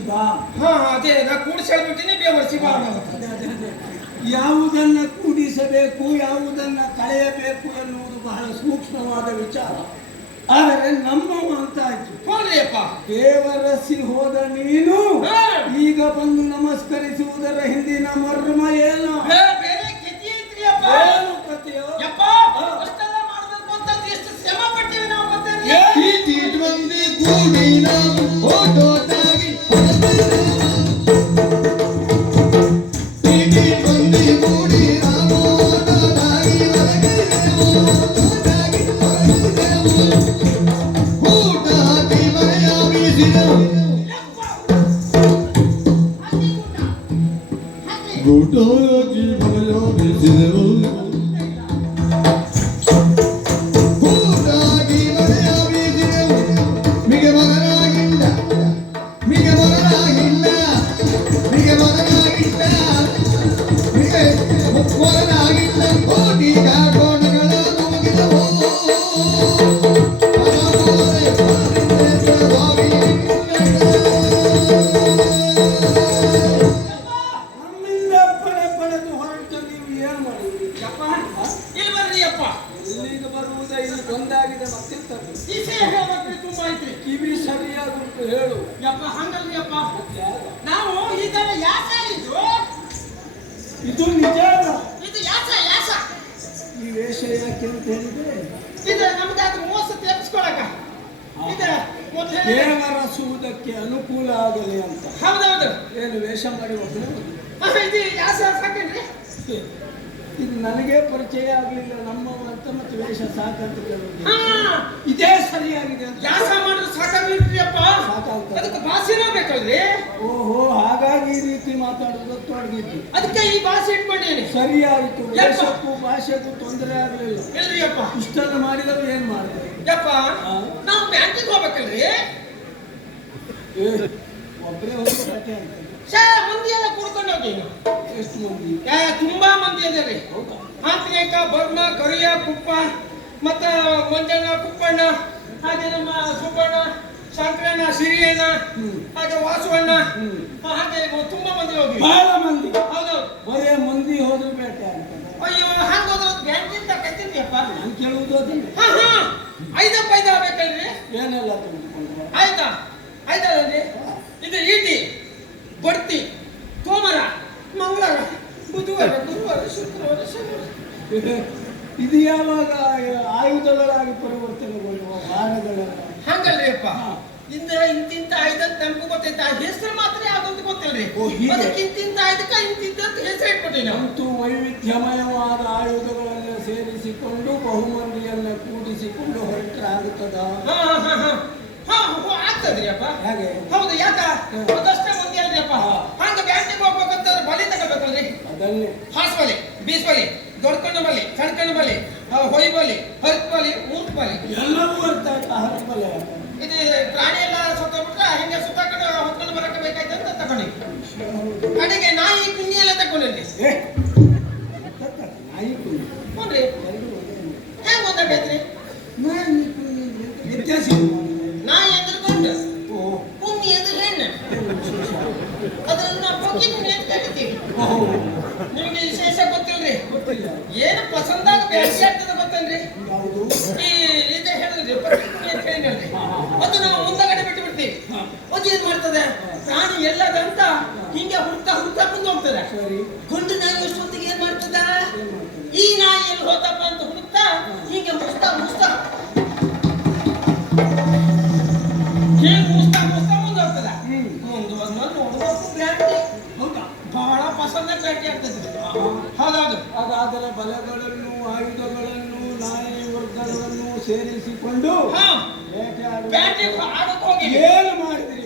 ಬಾ ಹಾ ಅದೇ ನಾ ಯಾವುದನ್ನ ಕೂಡಿಸಬೇಕು ಯಾವುದನ್ನ ಕಳೆಯಬೇಕು ಎನ್ನುವುದು ಬಹಳ ಸೂಕ್ಷ್ಮವಾದ ವಿಚಾರ. ಆದರೆ ನಮ್ಮ ಅಂತ ಆಯ್ತು. ದೇವರಸಿ ಹೋದ ನೀನು ಈಗ ಬಂದು ನಮಸ್ಕರಿಸುವುದರ ಹಿಂದಿನ ಮರ್ಮ ಏನು? Fulminam, know. Oh, ದೇವರ ಸುವುದಕ್ಕೆ ಅನುಕೂಲ ಆಗಲಿ ಅಂತ. ಹೌದೌದು. ಏನು ವೇಷ ಮಾಡಿ ಹೋಗ್ತೇನೆ ಇದು ನನಗೆ ಪರಿಚಯ ಆಗಲಿಲ್ಲ ನಮ್ಮ ಅಂತ ಮತ್ತೆ ವೇಷ ಸಾಕಂತ ಇದೇ ಸರಿಯಾಗಿದೆ ಮಾಡಿದ್ರೆ ಅದಕ್ಕೆ ಓಹೋ ಹಾಗಾಗಿ ಈ ರೀತಿ ಮಾತಾಡೋದು ತೊಡಗಿದ್ದು ಅದಕ್ಕೆ ಈ ಭಾಷೆ ಇಟ್ಕೊಂಡಿ ಸರಿಯಾಯಿತು. ಭಾಷೆಗೂ ತೊಂದರೆ ಆಗಲಿಲ್ಲ. ಇಷ್ಟನ್ನು ಮಾಡಿದವರು ಏನ್ ಮಾಡಿದ್ರು? ಯಪ್ಪಾ ನಾವು ಬ್ಯಾಂಕಿಗೆ ಹೋಗ್ಬೇಕಲ್ರಿ? ಒಬ್ಬರೇ ಹೋಗ್ಬೇಕಂತೆ ಶಾ ಮಂದಿ ಎಲ್ಲ ಕೂಡ್ಕೊಂಡು ಹೋಗಿ. ಎಷ್ಟು ಮಂದಿ? ಯಾ ತುಂಬಾ ಮಂದಿ ಅದಾರಿ. ಆತ್ರೇಕ ಬರ್ಮ ಕರಿಯ ಕುಪ್ಪ ಮತ್ತ ಮಂಜಣ್ಣ ಕುಪ್ಪಣ್ಣ ಹಾಗೆ ನಮ್ಮ ಸುಬ್ಬಣ್ಣ ಶಂಕರಣ್ಣ ಸಿರಿಯಣ್ಣ ಹಾಗೆ ವಾಸುವಣ್ಣ ಹಾಗೆ ತುಂಬಾ ಮಂದಿ ಹೋಗಿ. ಬಹಳ ಮಂದಿ. ಹೌದು. ಬರೇ ಮಂದಿ ಹೋದ್ರು ಬೇಟೆ ಅಂತ. ಅಯ್ಯೋ ಹಂಗೋದ್ರ ಬ್ಯಾಂಕಿಂದ ಕತ್ತಿದ್ಯಪ್ಪ ನಾನು ಕೇಳುವುದು ಅದನ್ನ ಹಾ ಪೈದಾ ಬೇಕಲ್ರಿ ಐದು ಏನೆಲ್ಲ ತುಂಬಿಕೊಂಡ್ರೆ ಆಯ್ತಾ? ಆಯ್ತಲ್ರಿ ಇದು ಈಟಿ ಬಡ್ತಿ ಸೋಮವಾರ ಮಂಗಳವಾರ ಬುಧವಾರ ಗುರುವಾರ ಶುಕ್ರವಾರ ಶನಿವಾರ. ಇದು ಯಾವಾಗ ಆಯುಧಗಳಾಗಿ ಪರಿವರ್ತನೆಗೊಳ್ಳುವ ವಾರಗಳೆಲ್ಲ ಹಂಗಲ್ರಿ ಅಪ್ಪ ಇಂತಿಂತ ಇಂದ ಇಂತಿಂತ ಗೊತ್ತೈತೆ? ಆ ಗೊತ್ತೈತ ಹೆಸರು ಮಾತ್ರ ಯಾವ್ದಂತ ಗೊತ್ತಿಲ್ರಿ. ಓ, ಹೀಗೆ? ಅದಕ್ಕಿಂತಿಂತ ಐದಕ್ಕ ಇಂತಿಂತ ಹೆಸರು ಇಟ್ಬಿಟ್ಟಿವಿ ನಾವು. ಅಂತೂ ವೈವಿಧ್ಯಮಯವಾದ ಆಯುಧಗಳನ್ನು ಸೇರಿಸಿಕೊಂಡು ಬಹುಮಂದಿಯನ್ನು ಕೂಡಿಸಿಕೊಂಡು ಹೊರಟ್ರೆ ಆಗುತ್ತದ ಹಾ ಹಾ ಹಾ. ಹಾ ಹೋ ಆಗ್ತದ್ರಿ ಅಪ್ಪ. ಹೇಗೆ? ಹೌದು ಯಾಕ? ಹ್ಮ್. ಅದಷ್ಟೇ ಮಂದಿ ಅಲ್ರಿ ಅಪ್ಪ. ಹಾ. ಹಂಗ ಬ್ಯಾಂಕಿಗೆ ಹೋಗ್ಬೇಕಂತಂದ್ರೆ ಬಲಿ ತಗೋಬೇಕಲ್ರಿ? ಅದನ್ನೇ. ಹಾಸ್ ಬಲಿ ಬೀಸ್ ಬಲಿ ದೊಡ್ಡ ಕಣ್ಣು ಬಲಿ ಸಣ್ಣ ಕಣ್ಣು ಬಲಿ ಆ, ಹೊಯ್ ಬಲಿ ಹರ್ಕ್ ಬಲಿ ಊಟ್ ಬಲಿ. ಎಲ್ಲವೂ ಅರ್ಥ ಆಯ್ತಾ? ಹರಪಲೆ ಇದು ಪ್ರಾಣಿ ಎಲ್ಲ ಸುತ್ತಬಿಟ್ರೆ ಹಿಂಗೆ ಸುತ್ತಾಕೊಂಡು ಹೊತ್ಕೊಂಡು ಬರಕ್ಕೆ ಬೇಕಾಯ್ತು ಅಂತ ತಗೊಂಡಿ ಕಡೆಗೆ ನಾಯಿ ಕುಂಡಿ ಎಲ್ಲ ತಗೊಂಡಿರಿ ಏ ಗೊತ್ತಾಗ್ತದೆ, ನಾಯಿ ಕುಂಡಿ ನೋಡ್ರಿ ಎರಡು ಒಂದೇ. ಹೆಂಗ್ ಗೊತ್ತಾಗೈತ್ರಿ ನಾಯಿ ಕುಂಡಿ ಅಂತ ವ್ಯತ್ಯಾಸ ಏನು ಮಾಡಿದೆ? ನಾಯಿ ಎದ್ರ ಗಂಡು ಓ ಕುಂಡಿ ಎದ್ರ ಹೆಣ್ಣು ಏನು ವಿಶೇಷ? ಅದ್ರಲ್ಲಿ ನಾವು ಪೊಕ್ಕಿ ಕುಂಡಿ ಅಂತ ಕರಿತೀವಿ ಓಹೋ, ನಿಮಗೆ ವಿಶೇಷ ಗೊತ್ತಿಲ್ರಿ ಗೊತ್ತಿಲ್ಲ ಏನು ಪಸಂದಾಗ ಬ್ಯಾಸಿ ಆಗ್ತದೆ ಗೊತ್ತೇನ್ರಿ ಯಾವುದು ಈ ಇದೆ ಹೇಳಿದ್ರಿ ಪೊಕ್ಕಿ ಕುಂಡಿ ಅಂತ ಹೇಳಿದ್ರಿ ಅದು ನಾವು ಮುಂದಗಡೆ ಬಿಟ್ಟು ಬಿಡ್ತೀವಿ ಹಾ. ಅದು ಏನ್ ಮಾಡ್ತದೆ ಪ್ರಾಣಿ ಎಲ್ಲದಂತ ಹಿಂಗೆ ಹುಡ್ತಾ ಹುಡ್ತಾ ಮುಂದೆ ಹೋಗ್ತದೆ ಸರಿ ಗುಂಡು ನಾಯಿ ಅಷ್ಟೊತ್ತಿಗೆ ಏನ್ ಮಾಡ್ತದ ಏನ್ ಮಾಡ್ತದೆ? ಈ ನಾಯಿ ಎಲ್ಲಿ ಹೋತಪ್ಪ ಅಂತ ಹುಡುಕ್ತಾ ಹೀಗೆ ಮುಸ್ತಾ ಮುಸ್ತಾ ಹೀಗೆ ಮುಸ್ತಾ ಮುಸ್ತಾ ಮುಂದೆ ಹೋಗ್ತದ ಹ್ಮ್. ಮುಂದೆ ಬಂದ್ಮೇಲೆ ನೋಡ್ಬೇಕು ಗ್ಯಾರಂಟಿ ಹೌದಾ ಬಹಳ ಆಗ್ತದೆ. ಹಾಗಾದರೆ ಬಲಗಳನ್ನು ಆಯುಧಗಳನ್ನು ನಾಯಿ ವರ್ಗಗಳನ್ನು ಸೇರಿಸಿಕೊಂಡು ಬೇಟೆ ಹೋಗಿ. ಏನು ಮಾಡಿದ್ರಿ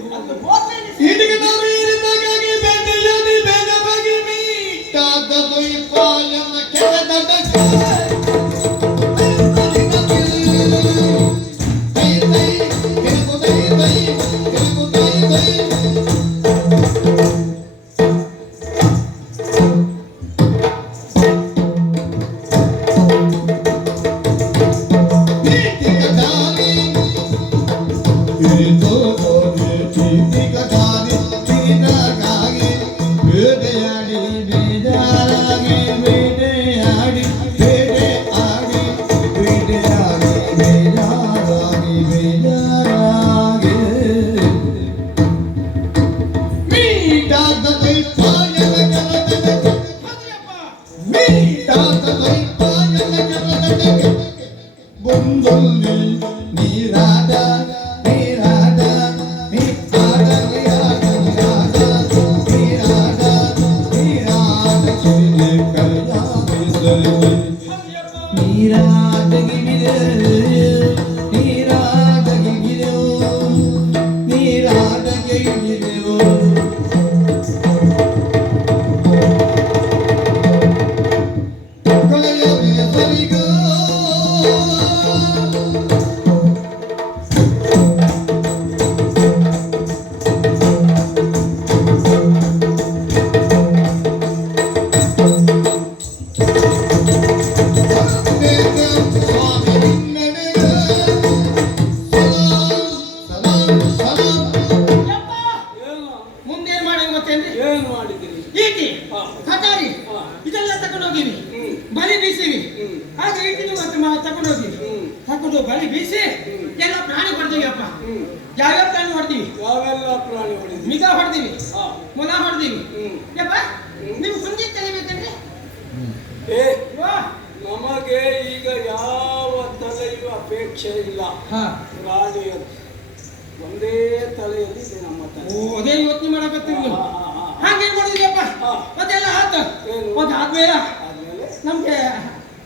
Nada ಒಂದೇ ತಲೆಯಲ್ಲಿ ಇದೆ ನಮ್ಮ ಓ ತಲೆ ಅದೇ ಯೋಚನೆ ಮಾಡಕತ್ತಿದ್ವಿ ಹಾಗೆ ಹಾ. ಅದೆಲ್ಲ ಆತ? ಏನು? ಅದಾದ್ಮೇಲೆ ಆದ್ಮೇಲೆ? ನಮ್ಗೆ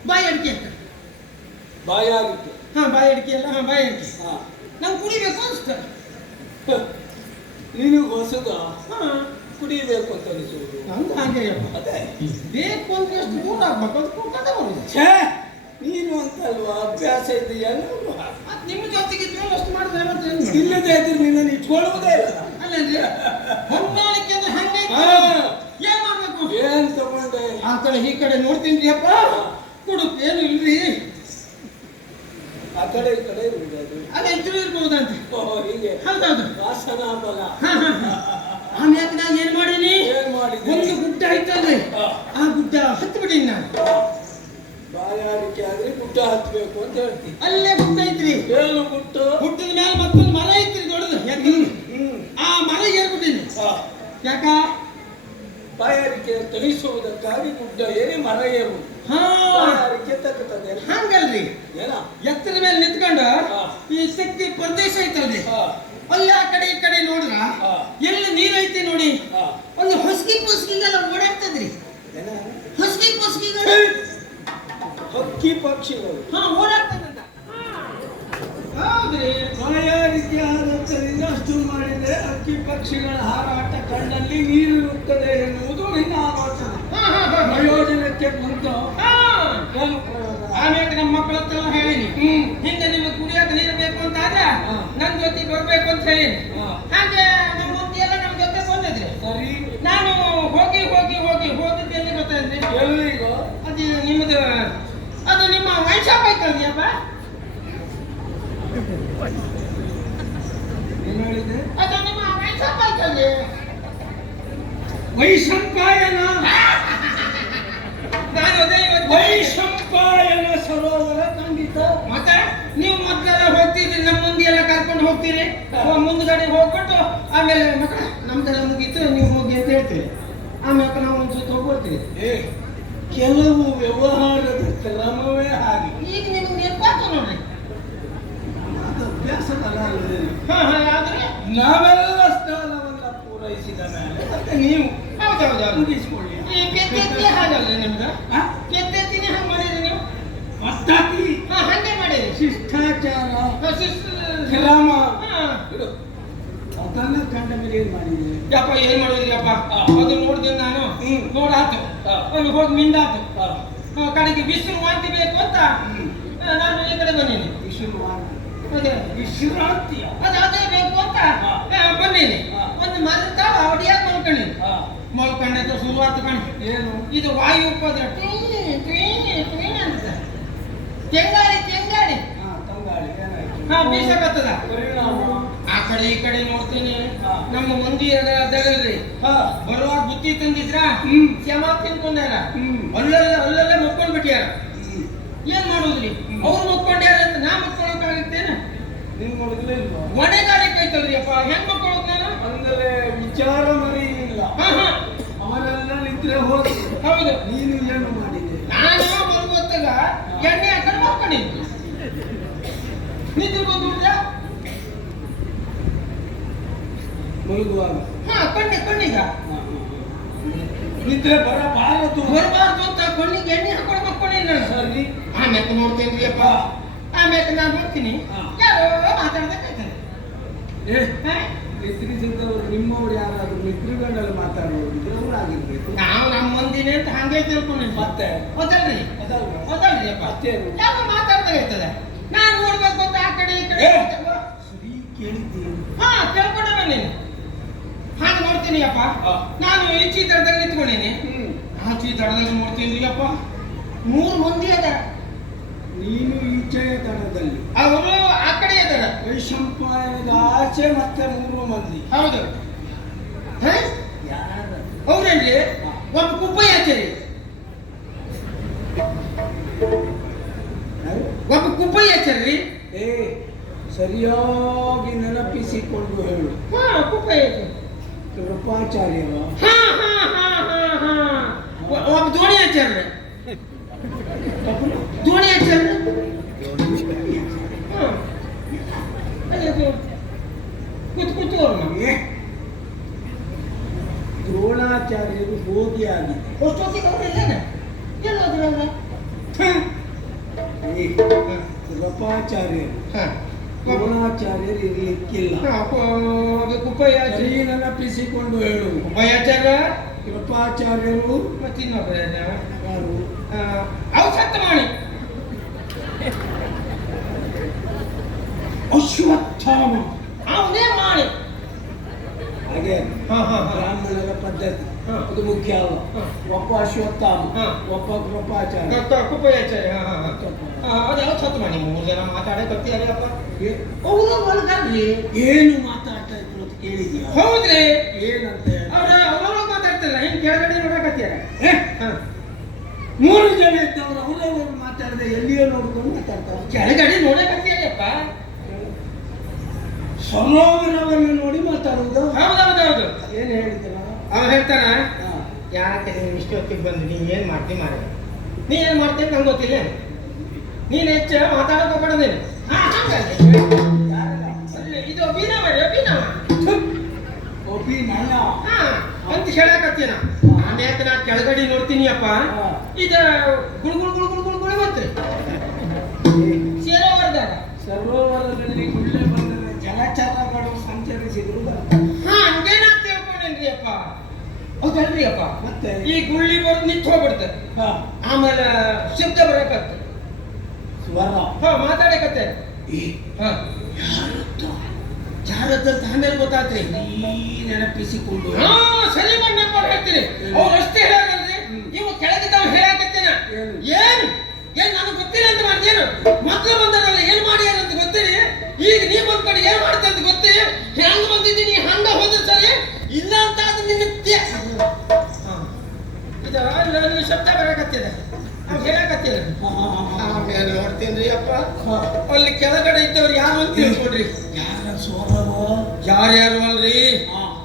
ಬಾಯಿ ಅಡಿಕೆ ಬಾಯಿ ಆಗುತ್ತೆ. ಹಾ ಬಾಯಿ ಅಡಿಕೆ ಎಲ್ಲ ಹಾ ಬಾಯಿ ಅಡಿಕೆ. ಹಾ. ನಂಗೆ ಕುಡಿಬೇಕು ಅನ್ಸ್ತ. ನೀನು ಹೊಸದ? ಹಾ. ಕುಡಿಬೇಕು ಅಂತ ಅನಿಸುವುದು. ನಂದು ಹಾಗೆ. ಅದೇ. ಬೇಕು ಅಂದ್ರೆ ಎಷ್ಟು ದೂರ ಆಗ್ಬೇಕು ಅದು ಕುಡ್ಕೊಂಡೇ ಬರುದು ಛೇ! ನೀನು ಅಂತಲ್ವಾ? ಅಭ್ಯಾಸ ಇದೆಯಲ್ಲ ಮತ್ತ್ ನಿಮ್ಮ ಜೊತೆಗೆ ಇದ್ಮೇಲೆ ಅಷ್ಟು ಮಾಡಿದ್ರೆ ಮತ್ತೆ? ಇಲ್ಲದೆ ಇದ್ರೆ ನಿನ್ನನ್ನು ಇಟ್ಕೊಳ್ಳುವುದೇ ಇಲ್ಲ ಅಲ್ಲಂದ್ರೆ ಹೊಂದಾಣಿಕೆ ಅಂದ್ರೆ ಹಂಗೆ. ಏನ್ ಮಾಡ್ಬೇಕು? ಏನ್ ತಗೊಂಡೆ? ಆ ಕಡೆ ಈ ಕಡೆ ನೋಡ್ತೀನಿ ಅಪ್ಪ ಕುಡುಕ್ ಏನು ಇಲ್ರಿ? ಆ ಕಡೆ ಈ ಕಡೆ ಇರುವುದು ಅದೇ. ಇದ್ರು ಇರ್ಬೋದಂತೆ. ಓಹೋ ಹೀಗೆ. ಹೌದೌದು. ವಾಸನ ಬಲ ಹಾ ನಾನು ಏನ್ ಮಾಡೀನಿ ಒಂದು ಗುಡ್ಡ ಐತಲ್ರಿ ಆ ಗುಡ್ಡ ಹತ್ತು ಬಿಡಿ ನಾನು ಬಾಯಾರಿಕೆ ಆದ್ರೆ ಗುಡ್ಡ ಹತ್ಬೇಕು ಅಂತ ಹೇಳ್ತೀನಿ. ಅಲ್ಲೇ ಗುಡ್ಡ ಐತ್ರಿ. ಏನು ಗುಡ್ಡ. ಗುಡ್ಡದ ಮೇಲೆ ಮತ್ತೊಂದು ಮರ ಐತ್ರಿ ದೊಡ್ಡದು. ಎತ್ತರದ್ದು. ಆ ಮರ ಏರ್ಬಿಟ್ಟಿನಿ. ಯಾಕ? ಬಾಯಾರಿಕೆ ತಣಿಸುವುದಕ್ಕಾಗಿ ಗುಡ್ಡ ಏರಿ ಮರ ಏರು ಹಾ. ಬಾಯಾರಿಕೆ ತಕ್ಕುತ್ತದೆ ಹಂಗಲ್ರಿ. ಏನ? ಎತ್ತರ ಮೇಲೆ ನಿಂತ್ಕೊಂಡು ಹಾ. ಈ ಶಕ್ತಿ ಪ್ರದೇಶ ಐತಲ್ರಿ. ಹಾ. ಅಲ್ಲಿ ಆ ಕಡೆ ಈ ಕಡೆ ನೋಡ್ರ ಹಾ. ಎಲ್ಲಿ ನೀರ್ ಐತಿ ನೋಡಿ? ಹಾ. ಒಂದು ಹೊಸಗಿ ಪುಸ್ಕಿಗೆಲ್ಲ ಓಡಾಡ್ತದ್ರಿ. ಏನ? ಹೊಸಗಿ ಹಕ್ಕಿ ಪಕ್ಷಿಗಳು ಹಾ ಓಡಾಡ್ತದಂತ ಹೌದ್ರಿ ಆದದ್ದರಿಂದ ಅಷ್ಟು ಮಾಡಿದೆ ಹಕ್ಕಿ ಪಕ್ಷಿಗಳ ಹಾರಾಟ ಕಣ್ಣಲ್ಲಿ ನೀರು ಇರುತ್ತದೆ ಎನ್ನುವುದು ನಿನ್ನ ಆಲೋಚನೆ. ಪ್ರಯೋಜನಕ್ಕೆ ಪ್ರಯೋಜನ? ಆಮ್ಯಾಗ ನಮ್ಮ ಮಕ್ಕಳ ಹತ್ರ ಹೇಳಿನಿ ಹ್ಮ್. ಹಿಂದೆ ನಿಮಗೆ ಕುಡಿಯೋಕೆ ನೀರು ಬೇಕು ಅಂತ ಆದ್ರೆ ಹಾ. ನನ್ ಜೊತೆ ಬರ್ಬೇಕು ಅಂತ ಹೇಳಿ ಹಾ. ಹಾಗೆ ನಮ್ಮ ಮುಂದೆ ಎಲ್ಲ ನಮ್ಮ ಜೊತೆ ಬಂದಿದ್ರಿ ಸರಿ ನಾನು ಹೋಗಿ ಹೋಗಿ ಹೋಗಿ ಹೋಗಿದ್ದು ಎಲ್ಲಿ ಗೊತ್ತಾಯ್ತ್ರಿ ಎಲ್ಲಿಗೋ ಅದು ನಿಮ್ಮದು ಅದು ಅಪ್ಪ ಏನು ಹೇಳಿದೆ ಅದು ನಿಮ್ಮ ಶಾಪ್ ಐತಲ್ರಿ ವೈಶಂಪಾಯನ? ನಾನು ಅದೇ ಇವತ್ತು ವೈಶಂಪಾಯನ ಸರೋವರ ಖಂಡಿತ ಮತ್ತೆ? ನೀವು ಮೊದಲೆಲ್ಲ ಹೋಗ್ತಿದ್ರಿ ನಮ್ಮ ಮುಂದೆ ಎಲ್ಲ ಕರ್ಕೊಂಡು ಹೋಗ್ತೀರಿ? ಮುಂದ್ಗಡೆ ಹೋಗ್ಬಿಟ್ಟು ಆಮೇಲೆ ಮಕ್ಕಳ ನಮ್ದೆಲ್ಲ ಮುಗೀತು ನೀವು ಹೋಗಿ ಅಂತ ಹೇಳ್ತೀರಿ. ಆಮೇಲೆ ನಾವು ಒಂದು ಸುತ್ತ ಹೋಗ್ಬಿಡ್ತೀವಿ ಕೆಲವು ವ್ಯವಹಾರದ ಕ್ರಮವೇ ಹಾಗೆ. ಈಗ ನಿಮ್ಗೆ ನೆನಪಾತು ನೋಡ್ರಿ ಅದು ಹಾ ಆದ್ರೆ ನಾವೆಲ್ಲ ಸ್ಥಾನವನ್ನ ಪೂರೈಸಿದ ಮೇಲೆ ಮತ್ತೆ ನೀವು ಹೌದೌದು ಮುಗಿಸ್ಕೊಳ್ಳಿ. ಕೆತ್ತೆತ್ತಿ ಹಾಗಲ್ರಿ ನಿಮ್ಗೆ? ಕೆತ್ತೆತ್ತಿನೇ ಹಂಗೆ ಮಾಡಿರಿ ನೀವು? ಮತ್ತಾಗಿ ಹಾ ಹಂಗೆ ಮಾಡಿರಿ ಶಿಷ್ಟಾಚಾರ ಕ್ರಮ. ಅದನ್ನ ಕಂಡ ಮೇಲೆ ಏನ್ ಮಾಡಿದೆ ಯಪ್ಪ ಏನ್ ಮಾಡಿದ್ರಿ ಅಪ್ಪ ಅದು ನೋಡ್ದೆ ನಾನು. ನೋಡಾತು. ಅಲ್ಲಿ ಹೋಗಿ ಮಿಂದಾತು ಕಡೆಗೆ ಬಿಸಿಲು ವಾಂತಿ ಬೇಕು ಅಂತ ನಾನು ಈ ಕಡೆ ಬಂದೀನಿ. ವಿಶ್ರಾಂತಿ ಅದೇ ಅದು ಅದೇ ಬೇಕು ಅಂತ ಬಂದೀನಿ. ಒಂದು ಮರದ ಹೊಡಿಯಾಕ ಮಲ್ಕೊಂಡೀನಿ ಆ, ಮಲ್ಕೊಂಡದ್ದು ಶುರುವಾತು ಕಣ್. ಏನು? ಇದು ವಾಯು ಉಪದ್ರ. ಟ್ವೀನಿ ಟ್ವೀನಿ ಟ್ವೀನಿ ಅಂತ. ತೆಂಗಾಳಿ ತೆಂಗಾಳಿ ಹಾ ತಂಗಾಳಿ ಏನಾಯ್ತು? ಹಾ ಬೀಸಕತ್ತದ ಪರಿಣಾಮ. ಆ ಕಡೆ ಈ ಕಡೆ ನೋಡ್ತೀನಿ. ನಮ್ಮ ಮಂದಿರದಲ್ರಿ ಹಾ. ಬರುವಾಗ ಬುತ್ತಿ ತಂದಿದ್ರ? ತಿನ್ಕೊಂಡ್ಯಾರ ಹ್ಮ್. ಅಲ್ಲಲ್ಲ ಅಲ್ಲಲ್ಲೇ ಬಿಟ್ಟ್ಯಾರ ಬಿಟ್ಯಾರ ಹ್ಮ್. ಏನ್ ಮಾಡುದ್ರಿ. ಅವ್ರು ಮುಕ್ಕೊಂಡ್ಯಾರ ಅಂತ ನಾ ನೋಡಿದ್ಲೇ ಇಲ್ವಾ ಒಣೆಗಾರಿಕೆ ಐತಲ್ರಿ ಅಪ್ಪ ಹೆಂಗ್ ಮಕ್ಕಳೋದ್ ನಾನು ಅಂದರೆ ವಿಚಾರ ಮರಿ ಇಲ್ಲ. ಅವರೆಲ್ಲ ನಿಂತ್ರೆ ಹೋಗಿ. ಹೌದು. ನೀನು ಏನು ಮಾಡಿದೆ. ನಾನು ಬರುವತ್ತಾಗ ಎಣ್ಣೆ ಹಾಕೊಂಡು ಮಕ್ಕೊಂಡಿದ್ದು ನಿದ್ರೆ ಮಲಗುವಾಗ ಹಾ ಕಣ್ಣಿ ಕಣ್ಣಿಗ. ಹಾ. ನಿದ್ರೆ ಬರಬಾರದು ಬರಬಾರ್ದು ಅಂತ ಕಣ್ಣಿಗೆ ಎಣ್ಣೆ ಹಾಕೊಂಡು ಮಕ್ಕೊಂಡಿ ನಾನು. ಸರಿ. ಆಮ್ಯಾಕ ನೋಡ್ತೇನ್ರಿ ಅಪ್ಪ ಆಮೇಲೆ ನಾನು ಹಾ. ಯಾರೋ ಏ ನಿದ್ರಿಸಿದವರು ನಿಮ್ಮವ್ರು ಯಾರಾದ್ರೂ ನಿದ್ರಿಗಂಡಲ್ಲಿ ಮಾತಾಡೋರು ಅವ್ರು ಆಗಿರ್ಬೇಕು. ನಾವು ನಮ್ಮ ಮಂದಿನೇ ಅಂತ ಹಂಗೆ ತಿಳ್ಕೊಂಡಿದ್ವಿ. ಮತ್ತೆ? ಅಪ್ಪ ಮತ್ತೇನು? ಯಾವ ಮಾತಾಡ್ದಾಗೈತದೆ ನಾನು ನೋಡ್ಬೇಕು ಅಂತ ಆ ಕಡೆ ಈ ಕಡೆ ಕೇಳಿದ್ದೀನಿ. ಹಾ ಕೇಳ್ಕೊಂಡವ ನೀನು. ನೋಡ್ತೀನಿ ಅಪ್ಪ ನಾನು ಈ ಚಿತ್ರದಲ್ಲಿ ನಿಂತ್ಕೊಂಡೇನಿ ಆ ಚಿತ್ರದಲ್ಲಿ ನೋಡ್ತೀನಿ ಅಪ್ಪ ಮೂರು ಮಂದಿ ಅದ ನೀನು ಈಚೆಯ ದಡದಲ್ಲಿ ಅವರು ಆ ಕಡೆ ಅದಾರ ವೈಶಂಪಾಯನದ ಆಚೆ ಮತ್ತೆ ಮೂರು ಮಂದಿ. ಹೌದು. ಹೌದೇನ್ರಿ? ಒಬ್ಬ ಕುಪ್ಪಯ್ಯಾಚರಿ ಯಾರು? ಒಬ್ಬ ಕುಪ್ಪಯ್ಯಾಚರಿ ಏ ಸರಿಯಾಗಿ ನೆನಪಿಸಿಕೊಂಡು ಹೇಳು. ಹಾ ಕುಪ್ಪೈ ಕೃಪಾಚಾರ್ಯರ ಒ- ಒಬ್ಬ ದೋಣಿ ಆಚಾರ್ಯ ದೋಣಿ ಆಚಾರ್ಯ ಕೂತ್ ಕೂತು ಏ, ದ್ರೋಣಾಚಾರ್ಯರು ಹೋಗಿ ಆಗಿದೆ ಅಷ್ಟೊತ್ತಿಗೆ ಅವ್ರು ಇಲ್ಲೇನ ಎಲ್ಲೋದ್ರು ಅವ್ರ ಏ, ಕೃಪಾಚಾರ್ಯರು ಹಾ. ದ್ರೋಣಾಚಾರ್ಯರು ಇರ್ಲಿಕ್ಕಿಲ್ಲ ಹಾ ಒಬ್ಬ ಕುಪ್ಪಯ್ಯಾಚರಿ ಸರಿ ನೆನಪಿಸಿಕೊಂಡು ಹೇಳು ಕುಪ್ಪಯ್ಯಾಚಾರ್ಯ ಕೃಪಾಚಾರ್ಯರು ಮತ್ತಿನ್ನೊಬ್ಬ ಯಾರು? ಯಾರು ಆ, ಅವ್ರು ಸತ್ತ ಮಾಡಿ ಅಶ್ವತ್ಥಾಮ. ಅವನೇ ಮಾಡಿ ಹಾಗೆ ಹಾ ಹಾ ಹಾ. ಬ್ರಾಹ್ಮಣರ ಪದ್ಧತಿ. ಹಾ. ಅದು ಮುಖ್ಯ ಅಲ್ಲ. ಒಬ್ಬ ಅಶ್ವತ್ಥಾಮ ಹಾ. ಒಬ್ಬ ಕೃಪಾಚಾರ್ಯ. ಕೃಪಾಚಾರ್ಯ. ಅದು ಯಾವ ಸತ್ತು ಮಾಡಿ. ಮೂರು ಜನ ಮಾತಾಡೇ ಬರ್ತೀಯಾರಪ್ಪ ಏ- ಅವರು ಒಳಗಲ್ರಿ ಏನು ಮಾತಾಡ್ತಾ ಇದ್ರು ಅಂತ ಕೇಳಿದ್ಯಾ ಹೌದ್ರಿ. ಏನಂತ? ಅವ್ರ ಅವ್ರವ್ರ ಮಾತಾಡ್ತಾರಲ್ಲ ಹಿಂಗೆ ಕೆಳಗಡೆ ನೋಡಕತ್ತೀರ? ಮೂರು ಜನ ಇದ್ದವರು ಅವರವರು ಮಾತಾಡದೆ ಎಲ್ಲಿಯೋ ನೋಡ್ಕೊಂಡು ಮಾತಾಡ್ತಾರೆ. ಕೆಳಗಡೆ ನೋಡಕತ್ತೀರಪ್ಪ. ಸರೋವರವನ್ನು ನೋಡಿ ಮಾತಾಡುವುದು. ಹೌದೌದೌದು. ಏನ್ ಹೇಳಿದ್ರ ಅವ ಹೇಳ್ತಾನ ಯಾಕೆ ನೀನು ಇಷ್ಟೊತ್ತಿಗೆ ಬಂದು ನೀ ಏನ್ ಮಾಡ್ತಿ ಮಾರ ನೀ ಏನ್ ಮಾಡ್ತಿ ಅಂತ ನಂಗೆ ಗೊತ್ತಿಲ್ಲ. ನೀನ್ ಹೆಚ್ಚ ಮಾತಾಡಕ್ ಹೋಗ್ಬೇಡ ನೀನು. ಇದು ಅಭಿನ ರೀ, ಅಭಿನ ಅಂತ ಹೇಳಕತ್ತೀನ. ಆಮ್ಯಾಕ ನಾ ಕೆಳಗಡೆ ನೋಡ್ತೀನಿ ಅಪ್ಪ. ಇದ ಗುಳು ಗುಳು ಗುಳು ಗುಳು ಗುಳು ಗುಳು ಬಂತ್ರಿ. ಸೇರೋವರ್ದಾಗ ಸರೋವರದಲ್ಲಿ ಗುಳ್ಳೆ ಬಂದರೆ ಜಲಚರಗಳು ಸಂಚರಿಸಿದ್ರು. ಹೌದಲ್ರಿ ಅಪ್ಪ ಮತ್ತೆ? ಈ ಗುಳ್ಳಿ ಬರೋದು ನಿಂತು ಹೋಗ್ಬಿಡ್ತ ಆಮೇಲೆ ಶಬ್ದ ಬರಕತ್ತೆ ಸ್ವರ ಹಾ ಮಾತಾಡಕತ್ತೆ? ಯಾರದ್ದು? ಆಮೇಲೆ ಗೊತ್ತಾತ್ರಿ? ಈ ನೆನಪಿಸಿಕೊಂಡು. ಹಾ ಸರಿ ಮಣ್ಣಪ್ಪ ಹೇಳ್ತೀನಿ. ಅವ್ರು ಅಷ್ಟೇ ಹೇಳಲ್ರಿ ನೀವು ಕೆಳಗಿದ್ದವ್ ಹೇಳಕತ್ತೇನ ಏನು? ಏನ್? ನನಗೆ ಗೊತ್ತಿಲ್ಲ ಅಂತ ಮಾಡ್ತೇನು ಮೊದ್ಲು ಬಂದಾರಲ್ಲ ಏನ್ ಮಾಡ್ಯಾರ ಅಂತ ಗೊತ್ತಿರಿ? ಈಗ ನೀ ಬಂದ್ಕೊಂಡು ಇದು ನನ್ನ ಶಬ್ದ ಬರಕತ್ತಿದೆ. ನಾವು ಹೇಳಕತ್ತಿದೆ ಹಾ, ಹಾ, ಹಾ, ಹಾ. ಆಮೇಲೆ ನೋಡ್ತೀನಿ ಅಪ್ಪ. ಅಲ್ಲಿ ಕೆಳಗಡೆ ಇದ್ದವ್ರು ಯಾರು ಅಂತ ತಿಳ್ಕೊಡ್ರಿ ಯಾರ ಯಾರು ಯಾರ್ಯಾರು ಅಲ್ರಿ.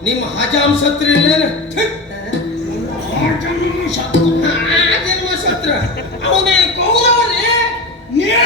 ನಿಮ್ಮ ಹಜಾಮ್ ಸತ್ರ ಇಲ್ಲೇನು? ಸತ್ರ ಅವನೇ ಕೌರವನೇ. ಏ,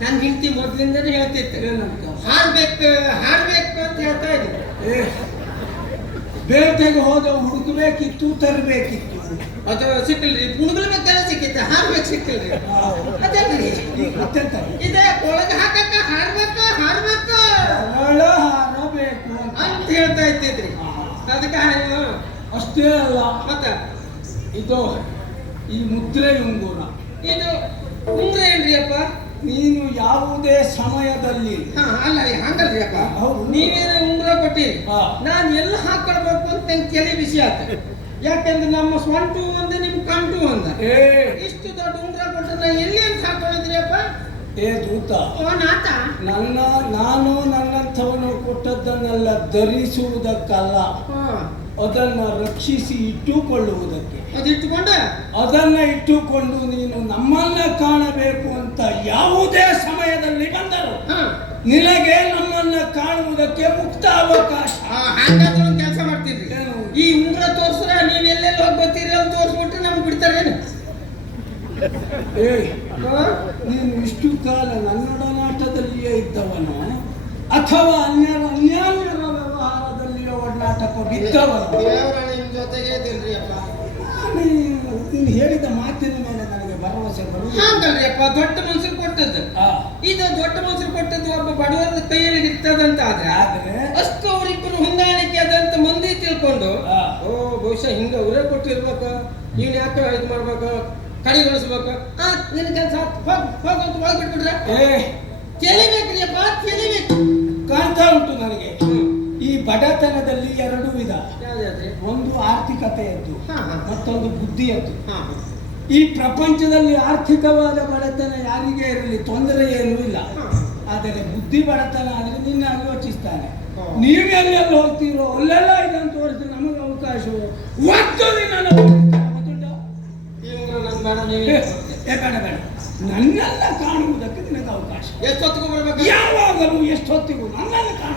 ನನ್ನ ಹೆಂಡತಿ ಮೊದಲಿಂದನೂ ಹೇಳ್ತಿತ್ತು? ಹಾಡ್ಬೇಕು ಹಾಡ್ಬೇಕು ಅಂತ ಹೇಳ್ತಾ ಇದ್ದೆ ಬೇಟೆಗೆ ಹೋದ ಹುಡುಕಬೇಕಿತ್ತು ತರಬೇಕಿತ್ತು. ಅದು ಸಿಕ್ಕಿಲ್ರಿ ಪುಣ್ಗಲ್ಬೇಕಾದ್ರೆ ಸಿಕ್ಕಿತ್ತು ಹಾಡ್ಬೇಕು ಸಿಕ್ಕಿಲ್ರಿ. ಅದಲ್ರಿ ಇದೆ ಒಳಗೆ ಹಾಕಕ್ಕ ಹಾಡ್ಬೇಕು ಹಾಡ್ಬೇಕು. ಹಾಡಬೇಕು ಅಂತ. ಅಂತ ಹೇಳ್ತಾ ಇದ್ದಿದ್ರಿ. ಅದಕ್ಕೆ ಅಷ್ಟೇ ಅಲ್ಲ. ಮತ್ತೆ? ಇದು ಈ ಮುದ್ರೆ ಉಂಗೂರ. ಇದು ಉಂಗ್ರ ಏನ್ರಿ ಅಪ್ಪ? ನೀನು ಯಾವುದೇ ಸಮಯದಲ್ಲಿ ಹಾ ಅಲ್ಲ ಹಂಗಲ್ರಿ ಅಪ್ಪ ಹೌದು. ನೀವೇನ ಉಂಗ್ರ ಕೊಟ್ಟಿರಿ ಹಾ. ನಾನು ಎಲ್ಲ ಹಾಕೊಳ್ಬೇಕು ಅಂತ ನಂಗೆ ತಲೆ ಬಿಸಿ ಆತ. ಯಾಕಂದ್ರೆ ನಮ್ಮ ಸ್ವಂಟು ಒಂದು ನಿಮ್ ಕಂಟು ಒಂದ. ಏ. ಇಷ್ಟು ದೊಡ್ಡ ಉಂಗ್ರ ಕೊಟ್ಟರೆ ನಾ ಎಲ್ಲಿ ಅಂತ ಹಾಕೊಂಡಿದ್ರಿ ಅಪ್ಪ ಏ ದೂತ. ನನ್ನ ನಾನು ನನ್ನಂಥವನು ಕೊಟ್ಟದ್ದನ್ನೆಲ್ಲ ಧರಿಸುವುದಕ್ಕಲ್ಲ. ಹಾ. ಅದನ್ನ ರಕ್ಷಿಸಿ ಇಟ್ಟುಕೊಳ್ಳುವುದಕ್ಕೆ. ಅದಿಟ್ಟುಕೊಂಡ? ಅದನ್ನ ಇಟ್ಟುಕೊಂಡು ನೀನು ನಮ್ಮನ್ನ ಕಾಣಬೇಕು ಅಂತ ಯಾವುದೇ ಸಮಯದಲ್ಲಿ ಬಂದರು ನಿನಗೆ ನಮ್ಮನ್ನ ಕಾಣುವುದಕ್ಕೆ ಮುಕ್ತ ಅವಕಾಶ. ಹಾಗಾದ್ರೆ ಒಂದು ಕೆಲಸ ಮಾಡ್ತಿದ್ರಿ? ಈ ಉಂಗ್ರ ತೋರ್ಸ್ರ ನೀವ್ ಎಲ್ಲೆಲ್ಲಿ ಹೋಗಿ ಬರ್ತೀರಿ ಅಲ್ಲಿ ತೋರ್ಸ್ಬಿಟ್ರೆ ನಮ್ಗೆ ಬಿಡ್ತಾರೇನು ಏ ನೀನು ಇಷ್ಟು ಕಾಲ ನನ್ನೊಡನಾಟದಲ್ಲಿಯೇ ಇದ್ದವನು ಅಥವಾ ಅನ್ಯ ಅನ್ಯಾನ್ಯರ ದೇವರ ನಿಮ್ ಜೊತೆಗೆ ಅಪ್ಪ. ನೀನು ನೀನು ಹೇಳಿದ ಮಾತಿನ ಮೇಲೆ ನನಗೆ ಭರವಸೆ ಬರುವುದು. ಹಾಗಲ್ರಿ ಅಪ್ಪ ದೊಡ್ಡ ಮನ್ಸರು ಕೊಟ್ಟದ್ದು. ಇದು ದೊಡ್ಡ ಮನ್ಸರು ಕೊಟ್ಟದ್ದು ಒಬ್ಬ ಬಡವರ ಕೈಯಲ್ಲಿ ಇರ್ತದಂತ ಆದ್ರೆ ಆದ್ರೆ? ಅಷ್ಟು ಅವರಿಬ್ಬರು ಹೊಂದಾಣಿಕೆ ಆದಂತ ಮಂದಿ ತಿಳ್ಕೊಂಡು ಆ. ಓ ಬಹುಶಃ ಹಿಂಗ ಅವರೇ ಕೊಟ್ಟಿರ್ಬೇಕು ನೀವು ಯಾಕೆ ಇದು ಮಾಡ್ಬೇಕು ಕಡಿಗೊಳಿಸ್ಬೇಕು ಆ ಕೆಲಸ ಹೋಗ್ ಹೋಗ್ ಅಂತ ಒಳಗೆ ಬಿಟ್ಬಿಟ್ರೆ? ಏ. ಕೆಲಿಬೇಕ್ರಿ ಅಪ್ಪ ಕೆಲಿಬೇಕು ಕಾಣ್ತಾ ಉಂಟು ನನಗೆ. ಬಡತನದಲ್ಲಿ ಎರಡು ವಿಧ. ಒಂದು ಆರ್ಥಿಕತೆಯದ್ದು ಮತ್ತೊಂದು ಬುದ್ಧಿಯದ್ದು. ಈ ಪ್ರಪಂಚದಲ್ಲಿ ಆರ್ಥಿಕವಾದ ಬಡತನ ಯಾರಿಗೆ ಇರಲಿ ತೊಂದರೆ ಏನೂ ಇಲ್ಲ. ಆದರೆ ಬುದ್ಧಿ ಬಡತನ ಅಂದ್ರೆ ನಿನ್ನ ಯೋಚಿಸ್ತಾನೆ ನೀವೆಲ್ಲೆಲ್ಲ ಹೋಗ್ತೀರೋ ಅಲ್ಲೆಲ್ಲ ಇದನ್ನು ತೋರಿಸಿ ನಮಗೆ ಅವಕಾಶ ಒತ್ತು ದಿನ ಬೇಡ ನನ್ನೆಲ್ಲ ಕಾಣುವುದಕ್ಕೆ ನಿನಗೆ ಅವಕಾಶ. ಎಷ್ಟೊತ್ತಿಗೂ ಬರಬೇಕು? ಯಾವಾಗಲೂ ಎಷ್ಟೊತ್ತಿಗೂ ನನ್ನೆಲ್ಲ ಕಾಣು